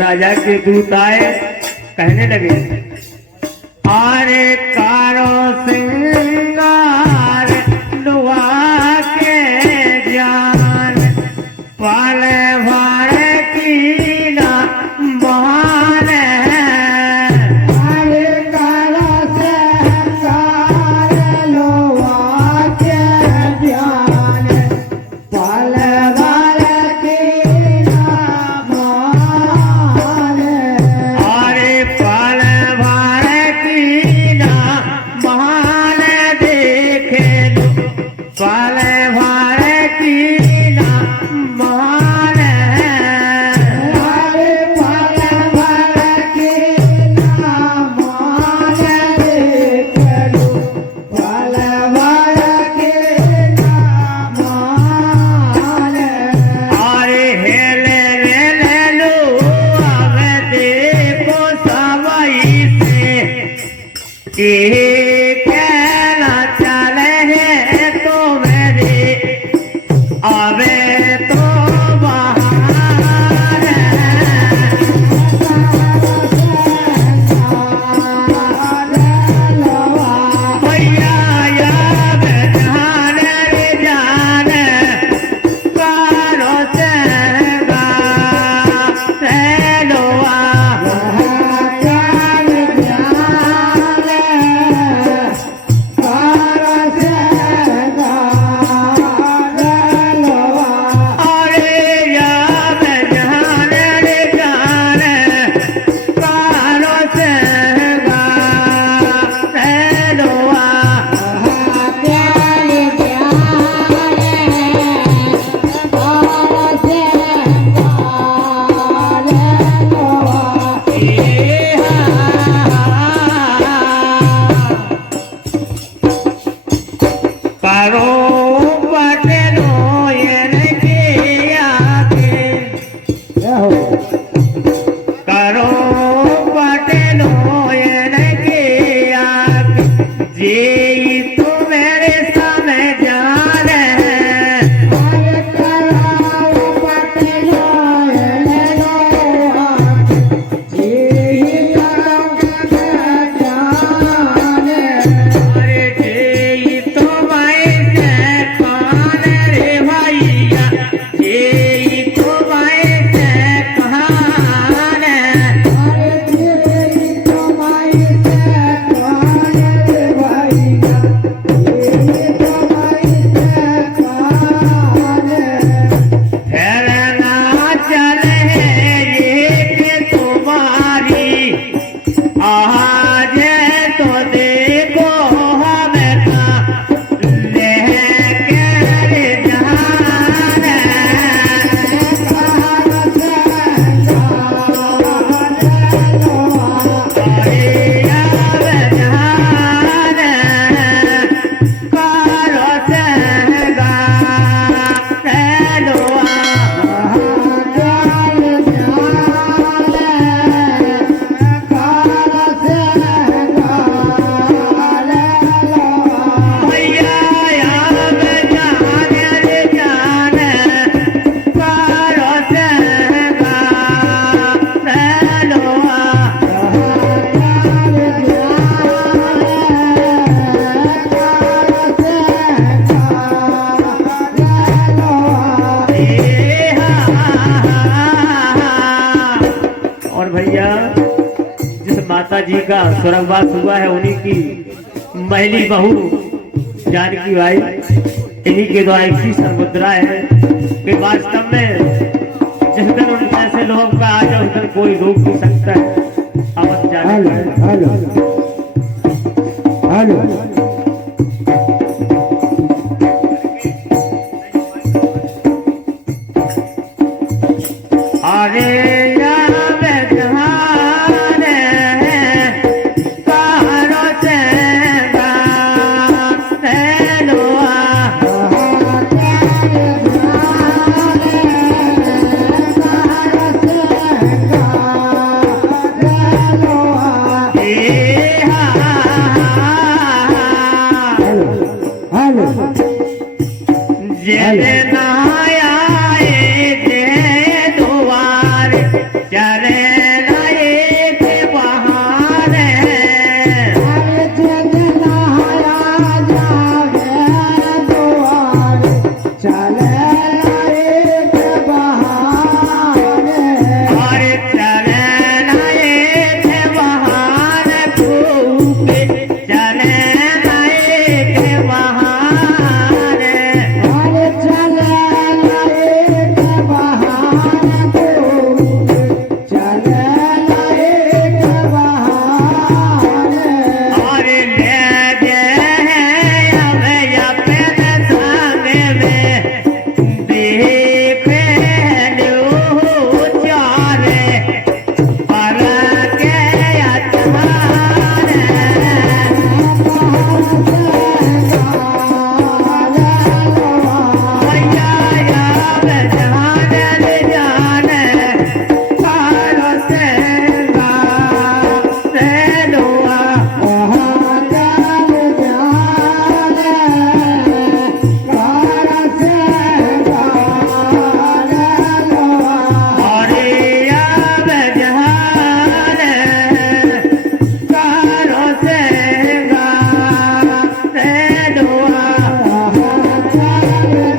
राजा के दूत आए, कहने लगे, अरे कारो सिंगार लुआ के जान पाले भारे की ना मान। अरे कारो सिंगार लुआ के जान पाले भारे की ना मान। अरे पाले भारे की ना मान देखे पाले भारे की ना मान। अरे पाले भारे की ना मान देखे पाले भारे की ना मान। अरे हेले ले लो अब देखो सवाई से कि कहना चले है तो मेरे अबे तो बहार भैया याद जाने रे जाने कारो सेगा सेलोआ जान जाने कारो सेगा सेलोआ। अरे याद जाने रे जाने कारो सेगा सेलोआ। कारो पटेलो ये के आके कारो पटेलो ये के आके जी तो मेरे सामने जान है। अरे कारो पटेलो ये जी जान है। अरे जी तो भाई से कौन रे भैया जी तो भाई से कौन है। अरे जी तो भाई से कौन रे भैया जी तो भाई से कौन है। ठहरना चले ये के तुम्हारी आज तो देखो हमें लेके जान। अरे याद जान कारो सेगा सेलोआ। भैया याद जाने रे जाने कारो सेगा सेलोआ। और भैया जिस माता जी का स्वर्गवास हुआ है उन्हीं की महली बहू जानकी बाई, इन्हीं के द्वारा की सर्वमुद्रा है कि वास्तव में जिस दिन उन ऐसे लोगों का आ जाए उस दिन कोई रोक नहीं सकता है। अवध जाने अरे याद जाने कारो सेगा सेलोआ। रे